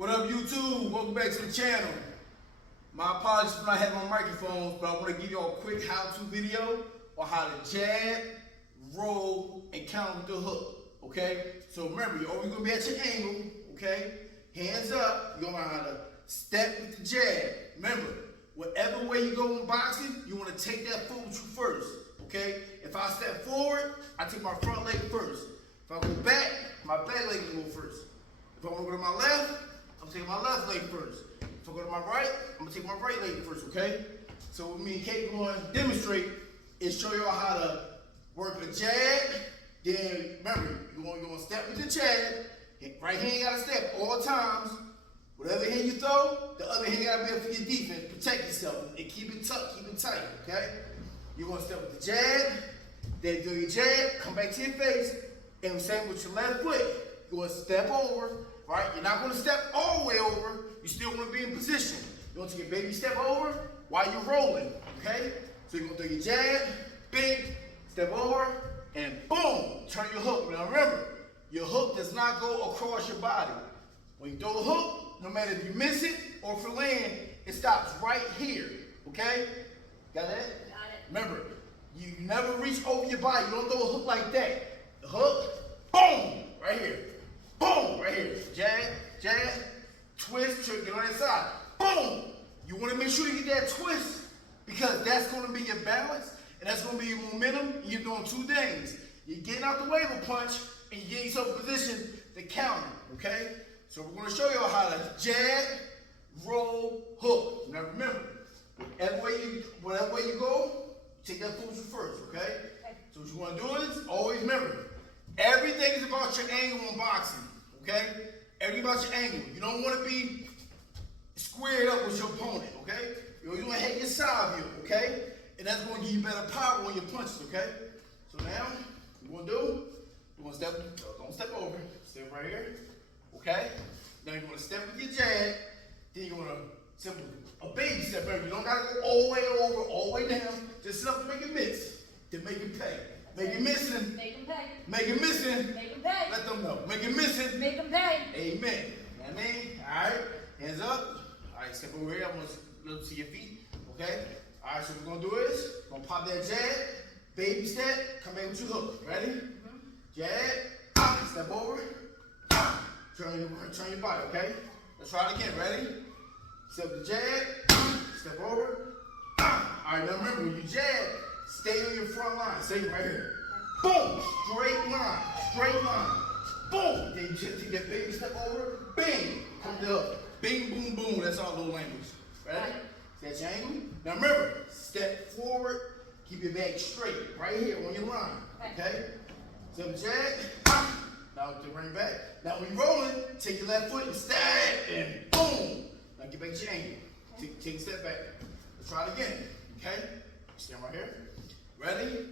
What up, YouTube? Welcome back to the channel. My apologies for not having my microphones, but I want to give you all a quick how-to video on how to jab, roll, and counter with the hook. Okay? So remember, you're always going to be at your angle. Okay? Hands up. You're going to learn how to step with the jab. Remember, whatever way you go in boxing, you want to take that foot with you first. Okay? If I step forward, I take my front leg first. If I go back, my back leg will go first. If I want to go to my left, I'm taking my left leg first. If I go to my right, I'm gonna take my right leg first, okay? So what me and Kate going to demonstrate is show y'all how to work a jab. Then remember, you're gonna step with the jab. Right hand gotta step all times. Whatever hand you throw, the other hand gotta be up for your defense. Protect yourself and keep it tucked, keep it tight, okay? You're gonna step with the jab, then do your jab, come back to your face, and same with your left foot. You're gonna step over. Right? You're not going to step all the way over. You still want to be in position. You want to take a baby step over while you're rolling. Okay? So you're going to throw your jab, bing, step over, and boom, turn your hook. Now remember, your hook does not go across your body. When you throw the hook, no matter if you miss it or if you land, it stops right here. Okay? Got that? Got it. Remember, you never reach over your body. You don't throw a hook like that. The hook, boom, right here. Boom, right here. Jab, jab, twist, trick, get on that side. Boom! You want to make sure you get that twist because that's going to be your balance and that's going to be your momentum. You're doing two things. You're getting out the way of a punch and you're getting yourself in position to counter, okay? So we're going to show you how to jab, roll, hook. Now remember, whatever way you go, take that foot with you first, okay? So what you want to do is always remember, everything is about your angle in boxing, okay? Everything about your angle. You don't want to be squared up with your opponent, okay? You want to hit your side view, okay? And that's going to give you better power on your punches, okay? So now, what we're going to do, we're going to don't step over, step right here, okay? Now you're going to step with your jab, then you're going to simple a baby step, baby. You don't got to go all the way over, all the way down, just enough to make it miss, then make it pay. Make it missing. Make them pay. Make it missing. Make them pay. Let them know. Make it missing. Make them pay. Amen. You know what I mean? All right. Hands up. All right. Step over here. I want to look to your feet. Okay. All right. So what we're gonna do is we're gonna pop that jab. Baby step. Come back with your hook. Ready? Jab. Step over. Turn your body. Okay. Let's try it again. Ready? Step the jab. Step over. All right. Now remember when you jab, stay on your front line. Stay right here. Boom! Straight line. Straight line. Boom! Then you just take that baby step over. Bing! Come up. Bing, boom, boom. That's our little language. Ready? That's your angle. Now remember, step forward. Keep your back straight. Right here on your line. Okay? Step jab. Now to bring back. Now when you're rolling, take your left foot and stab and boom! Now get back to your angle. Take a step back. Let's try it again. Okay? Stand right here. Ready?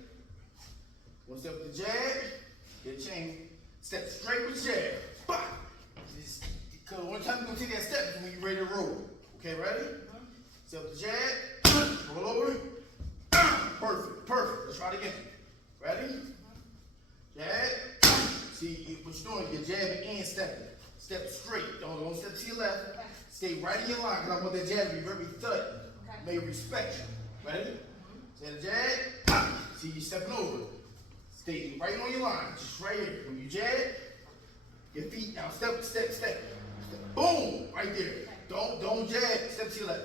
One step with the jab, get a chain, step straight with the jab. Bah! Because one time you're going to take that step is when you're ready to roll. Okay, ready? Step with the jab, roll over. Perfect, perfect. Let's try it again. Ready? Jab. See, what you're doing, you're jabbing and stepping. Step straight. Don't step to your left. Stay right in your line because I want that jab to be very thud. May respect you. Ready? Set a jab. See, you're stepping over. Stay right on your line. Just right here. When you jab, your feet now. Step, step, step. Boom! Right there. Don't jab. Step to your left.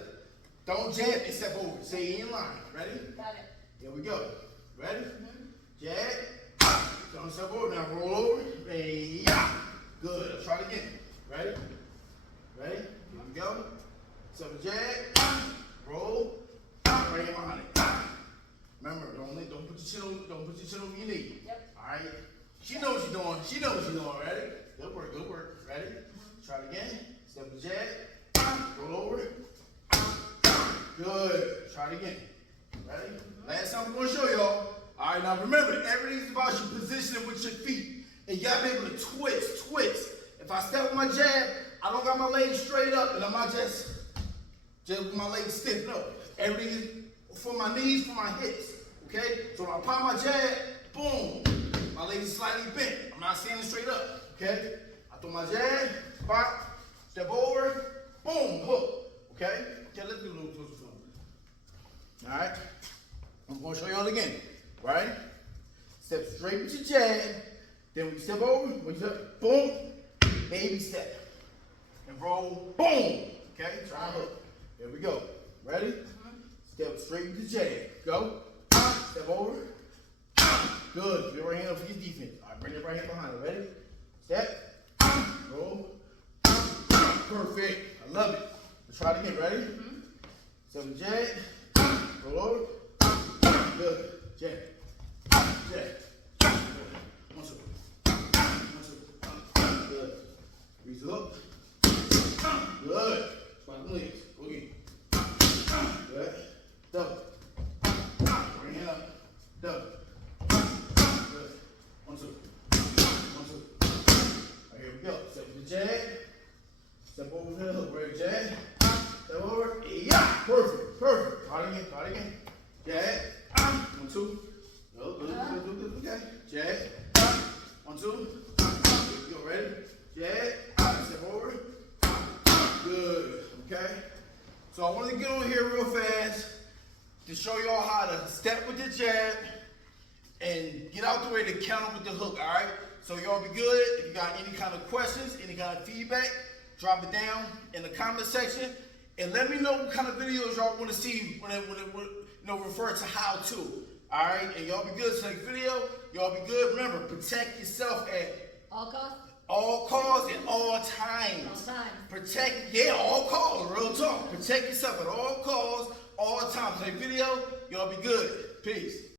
Don't jab and step over. Stay in your line. Ready? Got it. Here we go. Ready? Jab. Don't step over. Now roll over. Hey, yeah. Good. Let's try it again. Ready? Ready? Here we go. Step a jab. Roll. Right in behind it. Remember, don't put your chin over your knee. Yep. All right. She knows what she's doing. She knows what she's doing. Ready? Good work. Good work. Ready? Try it again. Step the jab. Roll over. Good. Try it again. Ready? Last time I'm going to show y'all. All right. Now remember, everything's about your positioning with your feet, and you gotta be able to twist. If I step with my jab, I don't got my legs straight up, and I'm not just with my legs stiff. No. Everything is from my knees, from my hips. Okay? So when I pop my jab, boom, my legs are slightly bent. I'm not standing straight up. Okay? I throw my jab, pop, step over, boom, hook. Okay? Okay, let's do a little closer to him. All right? I'm going to show y'all again. Right? Step straight with your jab. Then when you step over, when you step, boom, baby step. And roll, boom. Okay? Try and hook. Here we go. Ready? Step straight with the jab. Go. Step over. Good. Get your right hand up for your defense. All right, bring your right hand behind it. Ready? Step. Roll. Perfect. I love it. Let's try it again. Ready? Step with jab. Roll over. Good. Jab. Jab. One, two. Good. Reach the hook. Good. Spot the legs. Go again. Good. Double. Bring it up. Double. Good. 1, 2. 1, 2. All right, here we go. Step with the jab. Step over to the hook. Ready, jab. Step over. Yeah. Perfect. Perfect. Try it again. Try it again. Jab. 1, 2. Good. Okay. Jab. 1, 2. Here we go. Ready? Jab. Step over. Good. Okay. So I want to get on here real fast to show y'all how to step with the jab and get out the way to counter with the hook, all right? So y'all be good. If you got any kind of questions, any kind of feedback, drop it down in the comment section and let me know what kind of videos y'all want to see when it refer to how to, all right? And y'all be good. So next video, y'all be good. Remember, protect yourself at All costs? all costs and all times. All times. Protect, yeah, all costs, real talk. Protect yourself at all costs, all times. Next video, y'all be good. Peace.